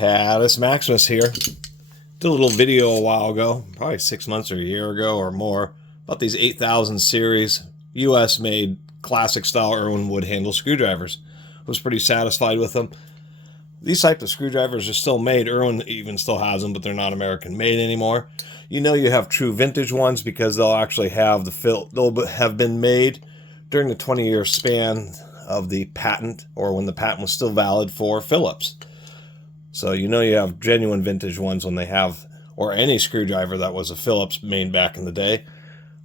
Catus Maximus here. Did a little video a while ago, probably 6 months or a year ago or more, about these 8000 series US made classic style Irwin wood handle screwdrivers. Was pretty satisfied with them. These type of screwdrivers are still made. Irwin even still has them, but they're not American made anymore. You know you have true vintage ones because they'll actually have they'll have been made during the 20-year span of the patent, or when the patent was still valid for Phillips. So you know you have genuine vintage ones when they have, or any screwdriver that was a Phillips made back in the day.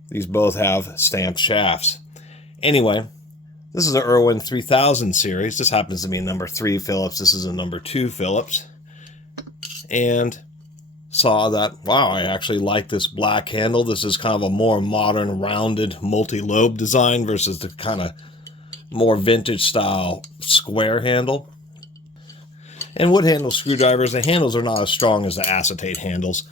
These both have stamped shafts. Anyway, this is the Irwin 3000 series. This happens to be number 3 Phillips. This is a number 2 Phillips. And saw that, wow, I actually like this black handle. This is kind of a more modern, rounded, multi-lobe design versus the kind of more vintage style square handle. And wood handle screwdrivers, the handles are not as strong as the acetate handles.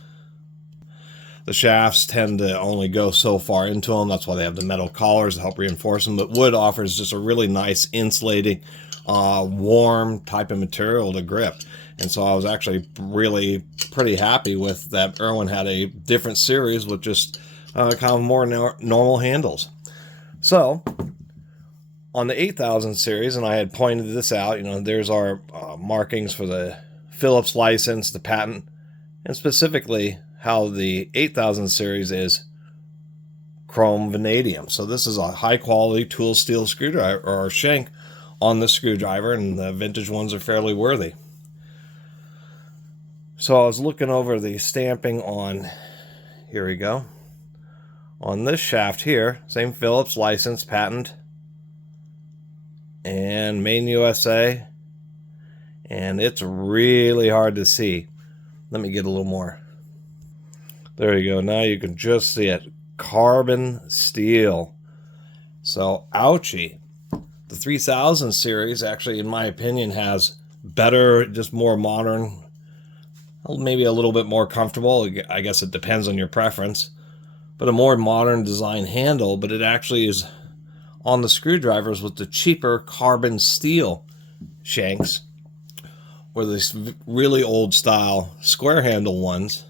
The shafts tend to only go so far into them. That's why they have the metal collars to help reinforce them. But wood offers just a really nice insulating, warm type of material to grip. And so I was actually really pretty happy with that Irwin had a different series with just kind of more normal handles. So on the 8000 series, and I had pointed this out, you know, there's our markings for the Phillips license, the patent, and specifically how the 8000 series is Chrome Vanadium. So this is a high quality tool steel screwdriver or shank on the screwdriver, and the vintage ones are fairly worthy. So I was looking over the stamping on, here we go, on this shaft here, same Phillips license, patent, and made in USA, and it's really hard to see. Let me get a little more. There you go. Now you can just see it. Carbon steel. So, ouchie. The 3000 series actually, in my opinion, has better, just more modern, maybe a little bit more comfortable. I guess it depends on your preference. But a more modern design handle, but it actually is on the screwdrivers with the cheaper carbon steel shanks, where these really old style square handle ones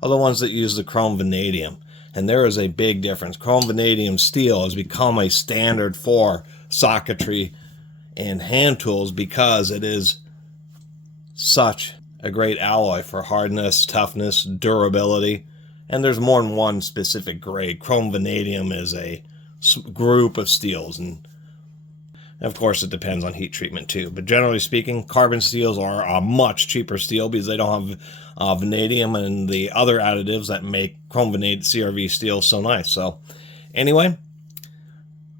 are the ones that use the Chrome Vanadium. And there is a big difference. Chrome Vanadium steel has become a standard for socketry and hand tools because it is such a great alloy for hardness, toughness, durability, and there's more than one specific grade. Chrome Vanadium is a group of steels, and of course it depends on heat treatment too, but generally speaking, carbon steels are a much cheaper steel because they don't have vanadium and the other additives that make Chrome Vanadium CRV steel so nice. So anyway,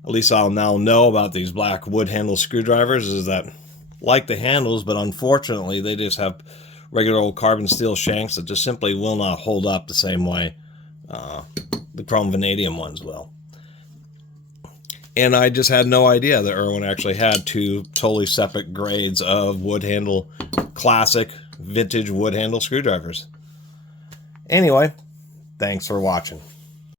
at least I'll now know about these black wood handle screwdrivers, is that like the handles, but unfortunately they just have regular old carbon steel shanks that just simply will not hold up the same way the Chrome Vanadium ones will. And I just had no idea that Irwin actually had 2 totally separate grades of wood handle, classic vintage wood handle screwdrivers. Anyway, thanks for watching.